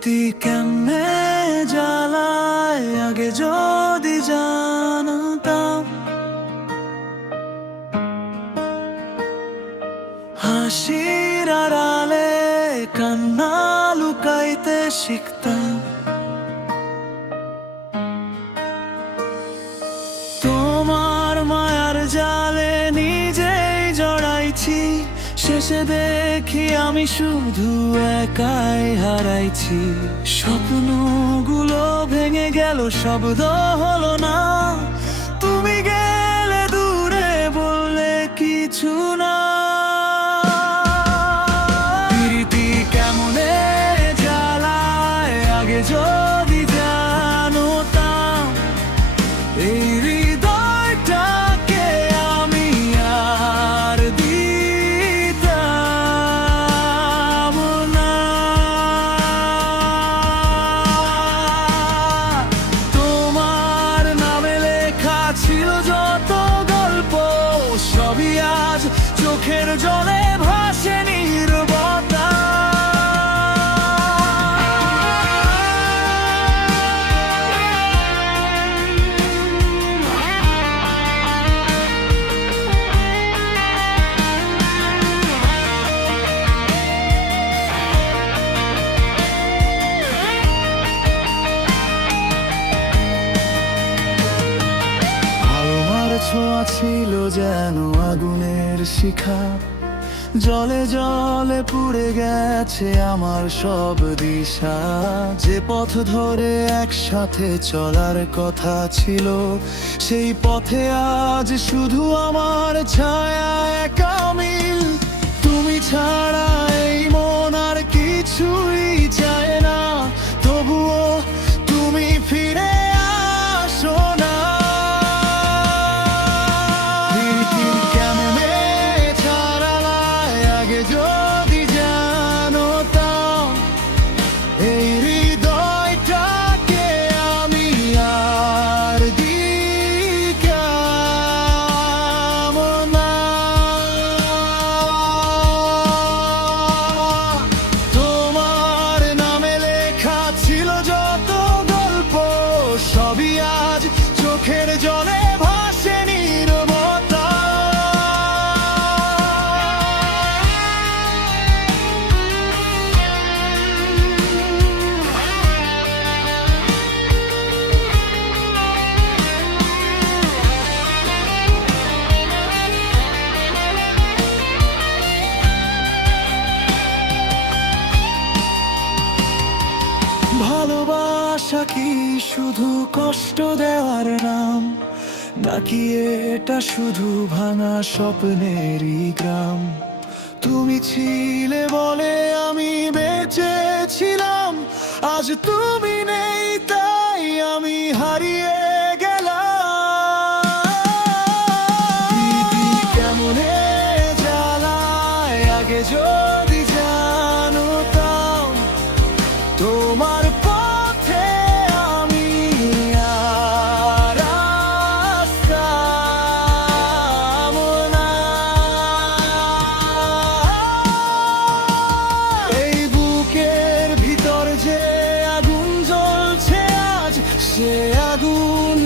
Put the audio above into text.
প্রীতি কেমনে জ্বালায় আগে যদি জানতাম, হাসির আড়ালে কান্না লুকাইতে শিখতাম। তোমার মায়ার জালে নিজেই জড়াইছি, শেষে দেখি আমি শুধু একাই হারাইছি। স্বপ্নগুলো ভেঙে গেল, শব্দ হলো না, তুমি গেলে দূরে বললে কিছু না। প্রীতি কেমনে জ্বালায় আগে যদি জানতাম, এই হৃদয়টাকে আমি আর দিতাম না। তোমার নামে লেখা ছিল যত গল্প, সবই আজ চোখের জলে ভাসে নীরবতা। ছোঁয়া ছিল যেন আগুনের শিখা, জলে জলে পুড়ে গেছে আমার সব দিশা। যে পথ ধরে একসাথে চলার কথা ছিল, সেই পথে আজ শুধু আমার ছায়া একা মিল। তুমি ছাড়া এই মন আর কিছুই চায় না, তবুও তুমি ফিরে আসো না। যদি জানতাম, এই হৃদয়টাকে আমি আর দিতাম না। তোমার নামে লেখা ছিল যত গল্প, সবই আজ চোখের জলে ভাসে নীরবতা। ভালোবাসা কি শুধু কষ্ট দেওয়ার নাম, নাকি এটা শুধু ভাঙা স্বপ্নেরই গ্রাম? তুমি ছিলে বলে আমি বেঁচে ছিলাম, আজ তুমি নেই তাই আমি হারিয়ে গেলাম। প্রীতি কেমনে জ্বালায় আগে যদি জানতাম, তোমার পথে আমি আর আসতাম না। এই বুকের ভিতর যে আগুন জ্বলছে আজ, সে আগুন